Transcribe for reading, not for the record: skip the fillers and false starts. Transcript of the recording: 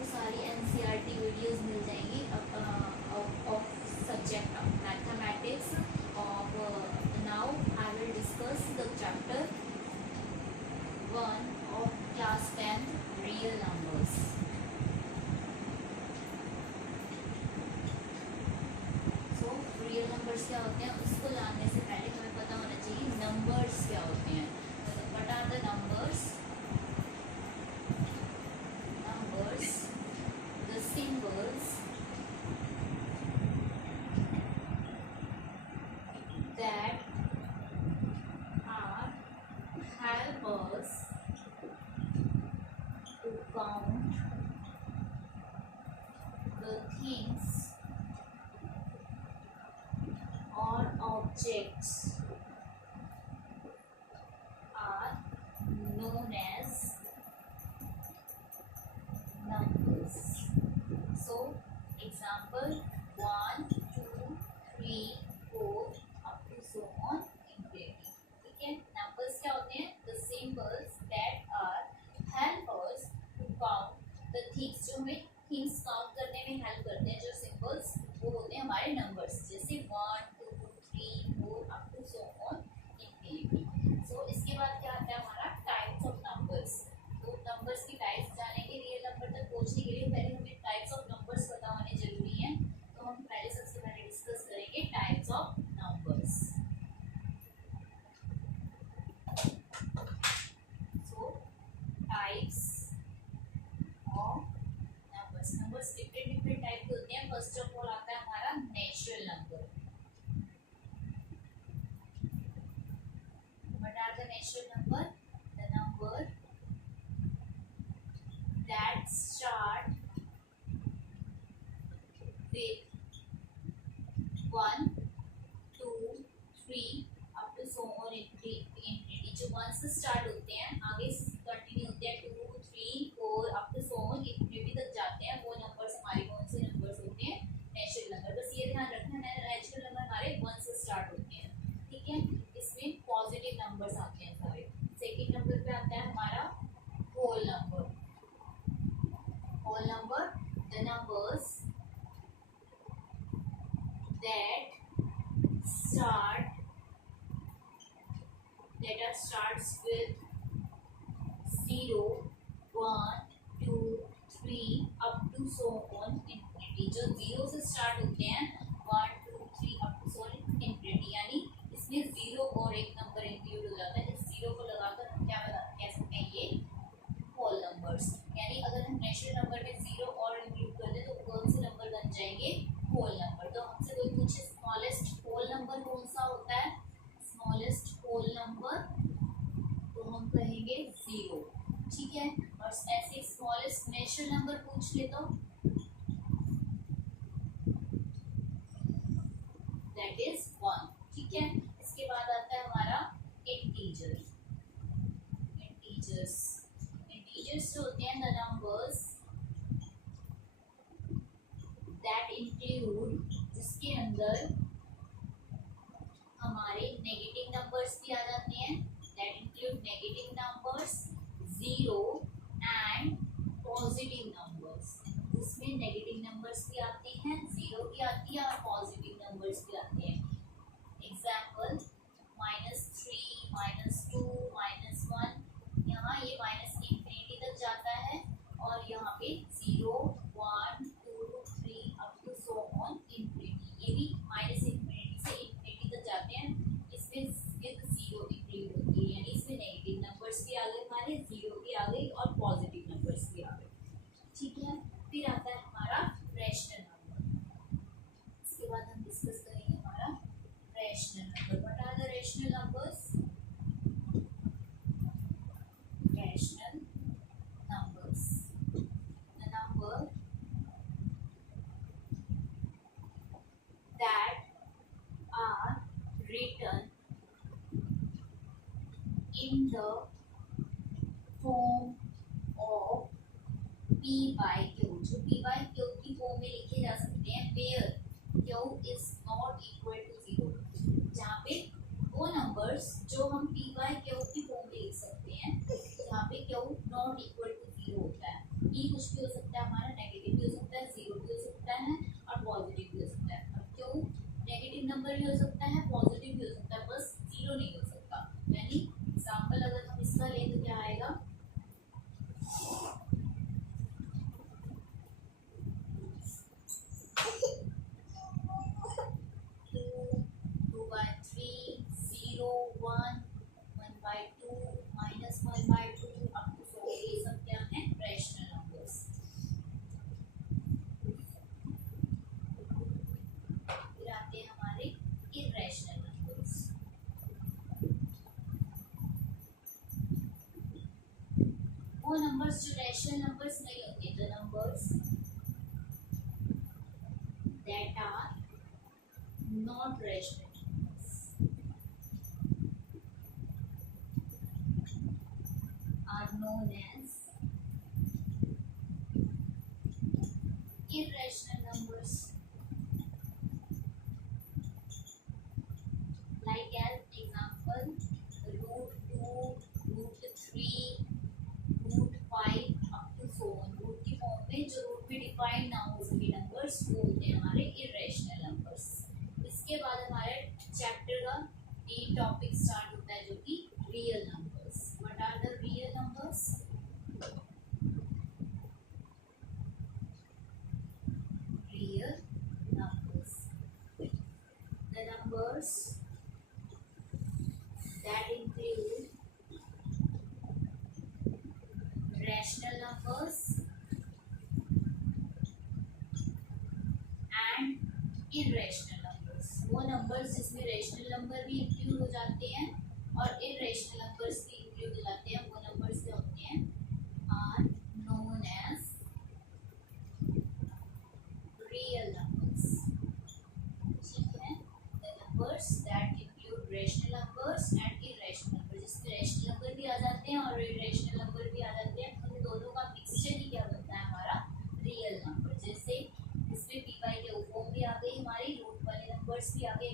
आपको सारी NCERT videos मिल जाएंगी of subject mathematics of now I will discuss the chapter 1 of class 10th real numbers. So real numbers क्या होते हैं उसको जानने से पहले हमें पता होना चाहिए numbers क्या होते हैं. What are the numbers? Numbers, the symbols that are help us to count the things or objects are known as numbers. So, example 1, 2, 3, 4 up to so on infinity. ठीक है, numbers क्या होते हैं? The symbols that are help us to count the things. जो हमें things count करने में help करते हैं जो symbols वो होते हैं हमारे numbers. जैसे 1, 2, 3, 4 up to so on infinity. So इसके बाद क्या आता है हमारा types of numbers. तो numbers की types जानेंगे real number तक पहुँचने के लिए पहले हमें types of numbers पता होने जरूरी हैं. तो हम पहले सबसे पहले डिस्कस करेंगे types of numbers. So types of numbers. Numbers different type के होते हैं. First of all आता है हमारा natural number. What are the natural number? The number that start with 1, 2, 3 up to so on infinity. जो 1 से स्टार्ट होते हैं आगे कंटिन्यू होते हैं 2, 3, 4 up to so on infinity तक जाते हैं. वो नंबर्स हमारे कौन से नंबर्स होते हैं? Natural number. बस ये ध्यान रखना है नेचुरल नंबर हमारे 1 से स्टार्ट होते हैं. ठीक है, इसमें पॉजिटिव नंबर्स आते हैं सारे. सेकंड नंबर पे आता है हमारा whole number. Whole number the numbers that starts with 0, 1, 2, 3 up to so on infinity. जो 0 से स्टार्ट होते हैं 1, 2, 3 up to so on infinity. यानी इसमें 0 और एक नंबर इंक्लूड हो जाता है. इस 0 को लगाकर हम क्या कह सकते हैं? ये होल नंबर्स. यानी अगर हम नेचुरल नंबर में 0 और इंक्लूड कर दें तो कौन से नंबर बन जाएंगे? Whole number. तो हमसे कोई पूछे स्मॉलेस्ट होल नंबर कौन सा होता है? स्मॉलेस्ट होल नंबर तो हम कहेंगे 0. ठीक है, और ऐसे स्मॉलेस्ट नेचुरल नंबर पूछ ले तो दैट इज 1. ठीक है, इसके बाद आता है हमारा इंटीजर. इंटीजर्स जो होते हैं द नंबर्स दैट इंक्लूड जिसके अंदर हमारे नेगेटिव नंबर्स भी आ जाते हैं. That include negative numbers 0 and positive numbers. जिसमें नेगेटिव नंबर्स भी आते हैं, 0 भी आती है और पॉजिटिव नंबर्स भी आते हैं. एग्जाम्पल -3, -2, -1. यहाँ ये माइनस इंफिनिटी तक जाता है और यहाँ पे 0, 1, 2, 3 up to so on infinity. ये भी माइनस इंफिनिटी से इंफिनिटी तक जाते हैं. इसमें विद 0 इंक्लूड होती है. यानी इसमें नेगेटिव नंबर्स भी आ गए हमारे, 0 भी आ गई और पॉजिटिव नंबर्स भी आ गए. ठीक है, फिर आता है हमारा रैशनल नंबर. इसके बाद हम डिस्कस करेंगे हमारा rational number. What are the rational numbers? Rational numbers. The number that are written in the form of P by Q. जो P by Q की फॉर्म में लिखे जा सकते हैं where Q is not equal to 0. जहाँ पे वो नंबर्स जो हम P by Q की फॉर्म में लिख सकते हैं जहाँ पे Q नॉट इक्वल टू 0 होता है. P कुछ भी हो सकता है हमारा सकता है और पॉजिटिव भी हो सकता है। अब क्यों नेगेटिव नंबर भी हो सकता है, पॉजिटिव भी हो सकता है, बस जीरो नहीं हो सकता। यानी एग्जाम्पल अगर हम इसका लें तो क्या आएगा, 2/3, 0, 1, 1/2, -1/2 अप टू 4, ये सब क्या है, रैशनल नंबर्स। फिर आते हैं हमारे इर्रेशनल नंबर्स। वो नंबर्स जो रैशनल नंबर्स नहीं होते, the numbers that are not rational are known as irrational numbers. Like as example, √2, √3, √5 up to so on. Root की फॉर्म में जो रूट में डिफाइंड ना हो सके नंबर्स वो होते हैं हमारे इरेशनल नंबर्स। इसके बाद हमारे चैप्टर का मेन टॉपिक स्टार्ट होता है जो कि real numbers. What are the real numbers? Real numbers. The numbers that include rational numbers and irrational numbers. वो numbers जिसमें rational number भी include हो जाते हैं और irrational numbers भी include हो जाते हैं, वो numbers क्या होते हैं, are known as real numbers. ठीक है, the numbers that include rational numbers and irrational numbers, जिसमें rational number भी आ जाते हैं और irrational number भी आ जाते हैं, उन दोनों का मिक्सचर ही क्या बनता है हमारा रियल नंबर। जैसे इसमें पी वाई के फॉर्म भी आ गई हमारी, रूट वाले नंबर्स भी आ गए।